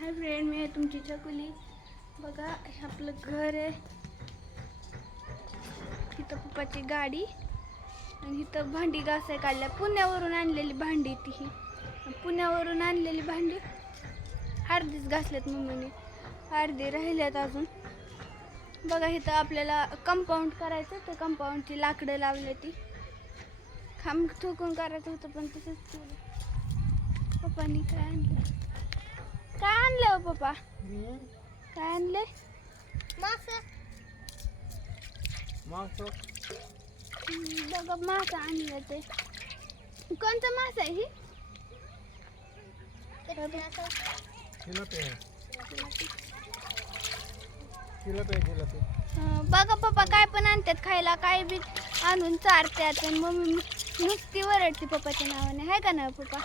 Hi friend मी आहे तुमची चकुली. बघा हे आपलं घर आहे. इथं पप्पाची गाडी आणि इथं भांडी घासाय काढल्या. पुण्यावरून आणलेली भांडी ती ही. पुण्यावरून आणलेली भांडी अर्धीच घासल्यात मम्मीने. अर्धी राहिल्यात अजून. बघा इथं आपल्याला कंपाऊंड करायचं तर कंपाऊंडची लाकडं लावली ती. खांब ठोकून करायचं होतं पण तसंच केलं. पप्पानी काय आणलं? काय आणलं हो पप्पा? काय आणलंय? बघा मासा आणलं ते. कोणता मासा आहे ही? बघा पप्पा काय पण आणतात खायला. काय बी आणून चारतात मम्मी नुसती वरडती पप्पाच्या नावाने. आहे का ना पप्पा?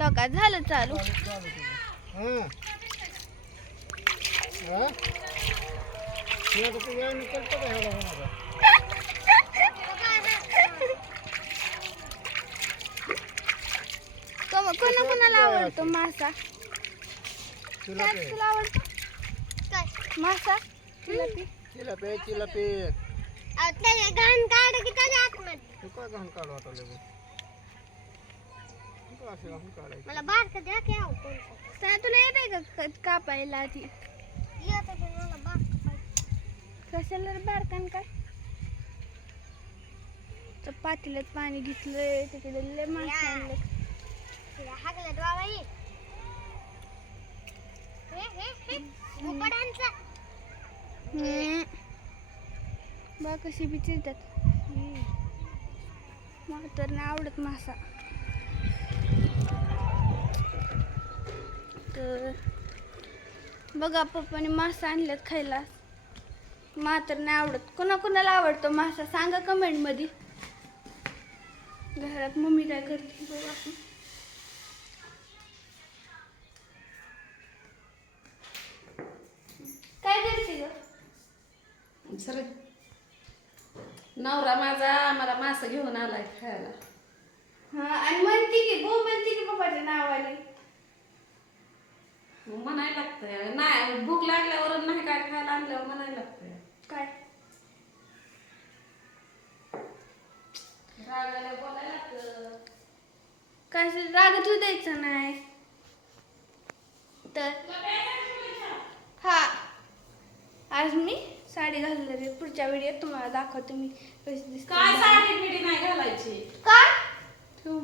तो का? झालं चालू. हां हां एवढा होणार कोण कोणा कोणाला आवडतो मासा? काय तुला आवडतो? मासा? ती? चिलप चिलप घाण काढ की त्याच्या आतमध्ये. तू काय घाण काढू आता तू काय असं घाण काढायचं मला बारकं द्या की आव कोणतं? तुला येत आहे का क- कापायला आधी? येतं पण मला बारकं पाहिजे कशाला रे बारकान काय? तर पातेल्यात पाणी घेतलंय तिकडे लय. आणले तिला हागलं बाबा ये. हे हे हे. बघ कशी बी चिरतात मला तर नाही आवडत मासा. तर बघा पप्पाने मासा आणल्यात खायला. मला तर नाही आवडत. कोणा कोणाला आवडतो मासा? सांगा कमेंटमध्ये. घरात मम्मी काय करते? बघू आपण. काय करते ग? सर नवरा माझा मला मासा घेऊन आलाय खायला. हा आणि म्हणते की गो म्हणते की पप्पाच्या नावाने? मग म्हणायला लागतंय. नाही भूक लागल्यावर नाही काय खायला आणल्यावर म्हणायला लागतंय. काय? रागाला बोलायला लागतं काय असं रागत होऊ द्यायचं नाही. तर हा. आज मी साडी घालणार आहे. पुढच्या व्हिडिओत तुम्हाला दाखवते मी कशी दिसते. काय साडी नाही घालायची? काय? ठेवू.